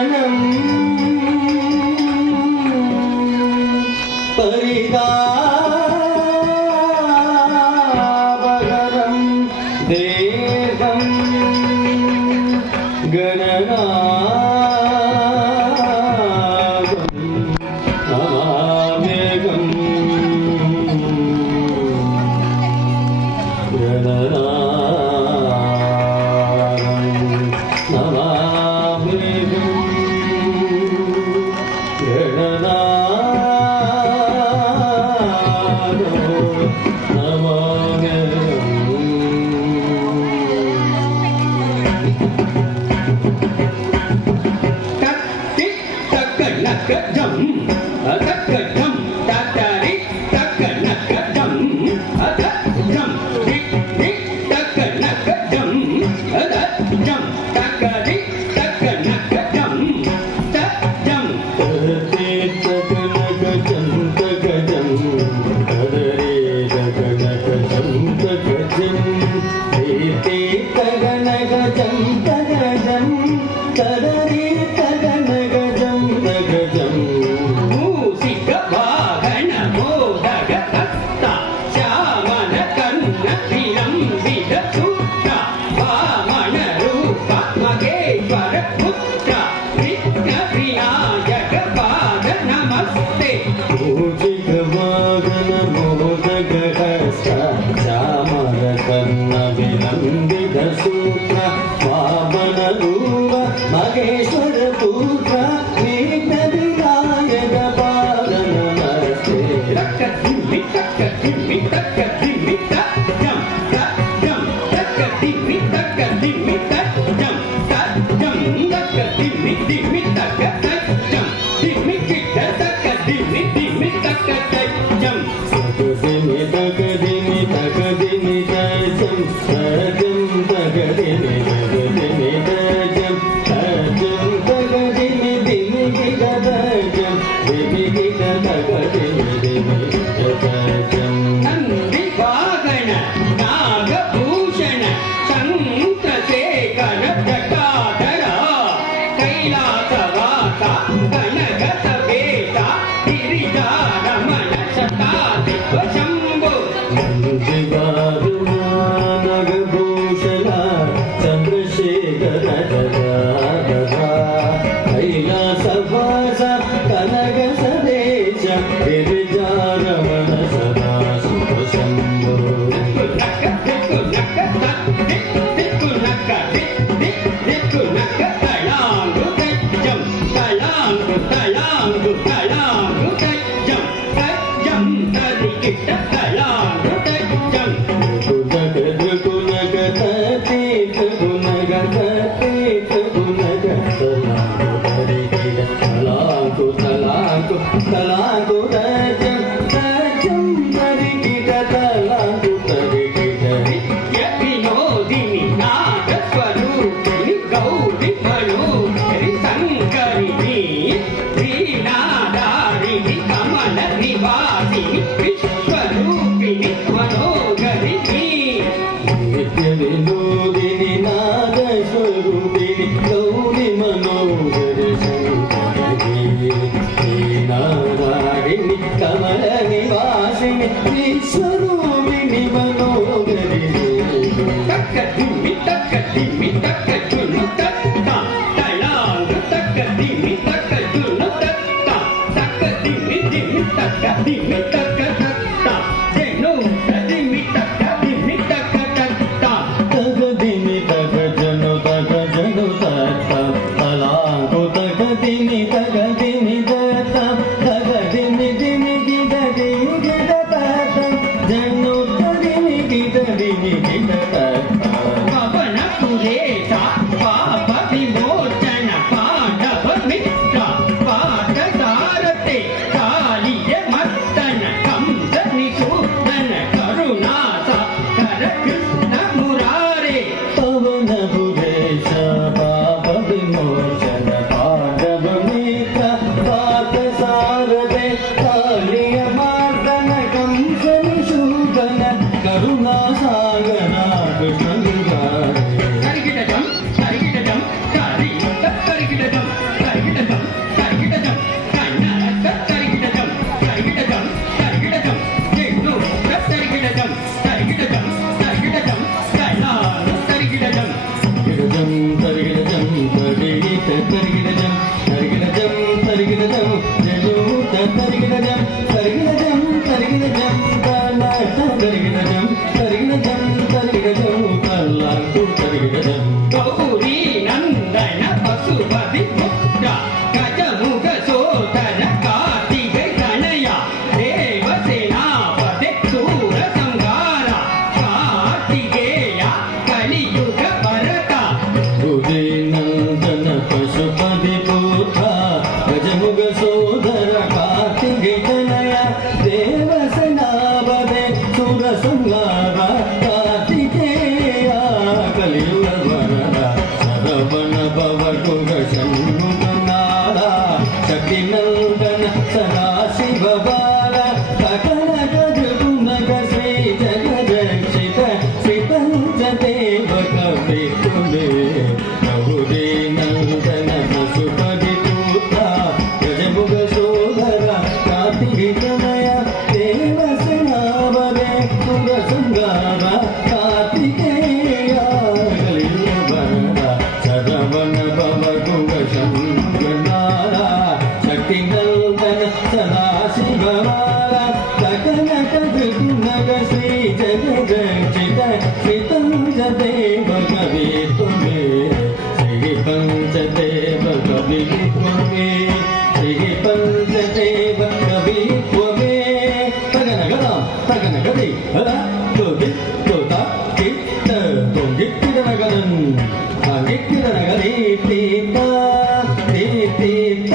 गगनं परितापकरं देवं गणनायकं नमाम्यहं Gaudimalu, Sangkarini, Vinada. தரிகிடதம் தரிகிடதம் கண்ணாரத்த தரிகிடதம் தரிகிடதம் தரிகிடதம் எண்ணு தரிகிடதம் தரிகிடதம் தரிகிடதம் கண்ணார தரிகிடதம் கிடதம் தரிகிடதம் தரிகிட தரிகிடதம் தரிகிடதம் தரிகிடதம் எண்ணு தரிகிடதம் தரிகிடதம் தரிகிடதம் கண்ணார தரிகிடதம் தரிகிடதம் தரிகிடதம் கண்ணார தரிகிடதம் கௌரி நந்தன பசுபதி புத்திர கஜமுக சோதர கார்த்திகை தனயா தேவசேனாபதி சூர சங்கார கார்த்திகேய கலியுக வரதா கௌரி நந்தன பசுபதி புத்திர கஜமுக சோதர கார்த்திகை தனயா தேவசேனாபதி சூர சங்கார கார்த்திகேய கலியுக வரதா சரவண பவ குக சண்முகநாத சக்தி நந்தன சதா சிவ பால சகல கஜகுணக ஸ்ரீ ஜಗದಕ್ಷಿತ ಶ್ರೀ ಪಂಚದೇವ ಕವಿ ತುಮೆ ಗೌರಿ ನಂದನ ಪಶುಪತಿ ಪುತ್ರ ಗಜಮುಗ ಸೋದರ ಕಾರ್ತಿಕೇಯ ದೇವಸೇನಾಪತಿ ಸುರ ಸಂಗಾರ ಕಾರ್ತಿಕೇಯ ಕಲಿಯುಗ ವರದ ಸರವಣ ಭವ ಗುಗ ಶಂಕರನಾರ ಶಕ್ತಿ ನಂದನ ಸದಾ ಶಿವಮಾಲ ಸಕಲ ಕಜಗುಣಗ ಶ್ರೀ ಜಗದಕ್ಷಿತ ಶ್ರೀ ಪಂಚದೇವ ಕವಿ ತುಮೆ ಶ್ರೀ ಪಂಚದೇವ ಕವಿ ತುಮೆ ಶ್ರೀ ಪಂಚದೇವ ಕವಿ ತುಮೆ ತಗನಗದ ತಗನಗದಿ ಹರ ತೋಗಿ ತೋತ ಕಿತ್ತ ತೊಂಗಿಕ್ಕಿದನಗನನ್ ಹಾಗಿಕ್ಕಿದನಗದಿ ತೀತ ತೀತ